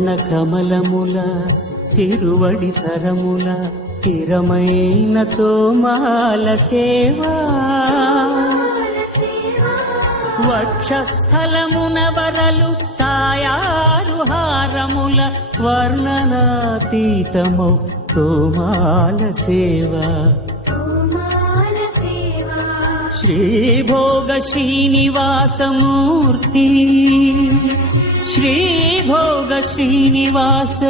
కమలముల తిరువడి సరముల తిరమైన తోమాల సేవా వక్షస్థలమున వరలు తాయారు హారముల వర్ణనాతీతమౌ తోమాల సేవా శ్రీభోగ శ్రీనివాసమూర్తి శ్రీభోగ శ్రీనివాసమూర్తి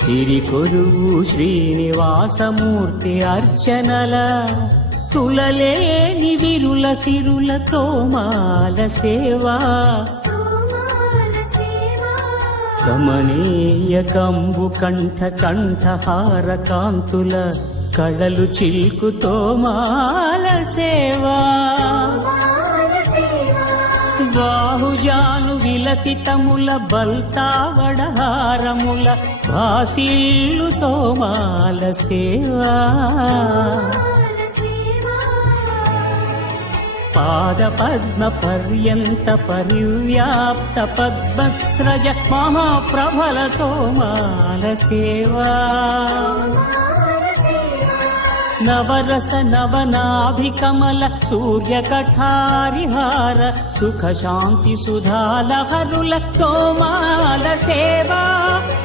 సిరి కొలువు శ్రీనివాసమూర్తి అర్చనల తులలేని విరుల సిరుల తోమాల సేవా కమనీయ కంబు కంఠ కంఠహార కాంతుల కళలు చిల్కు తోమాల సేవా బాహుజాను విలసితముల బల్తావడహారముల భాసిల్లు తోమాల సేవా పాద పద్మ పర్యంత పరివ్యాప్త పద్మస్రజ మహాప్రభల తోమాల సేవా నవరస నవనాభికమల సూర్యకఠారిహార సుఖ శాంతి సుధాలహరుల తోమాల సేవా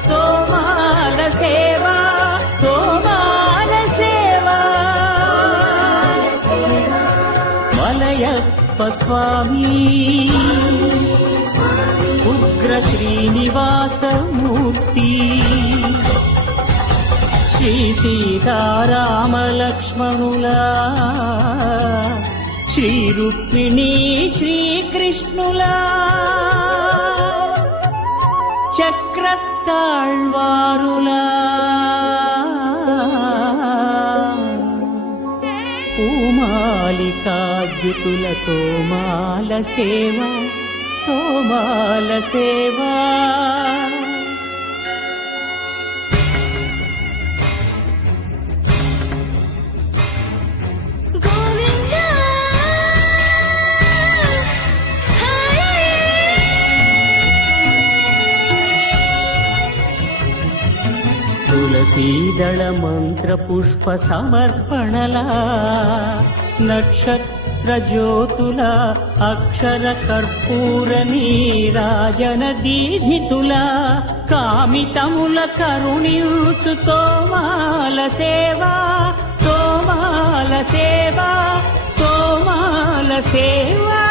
తోమాల సేవా తోమాల సేవా వలయప్ప స్వామి ఉగ్ర శ్రీనివాసమూర్తి శ్రీ సీతారామ లక్ష్మణులా శ్రీ రుక్మిణీ శ్రీకృష్ణులా చక్రతాళ్వారులా పూమాలికాద్యుతుల తోమాల సేవా తోమాల సేవా తులసీదళ మంత్ర పుష్ప సమర్పణలా నక్షత్ర జ్యోతుల అక్షర కర్పూర నీరాజన దీధితుల కామితముల కరుణించు తోమాల సేవా తోమాల సేవా తోమాల సేవా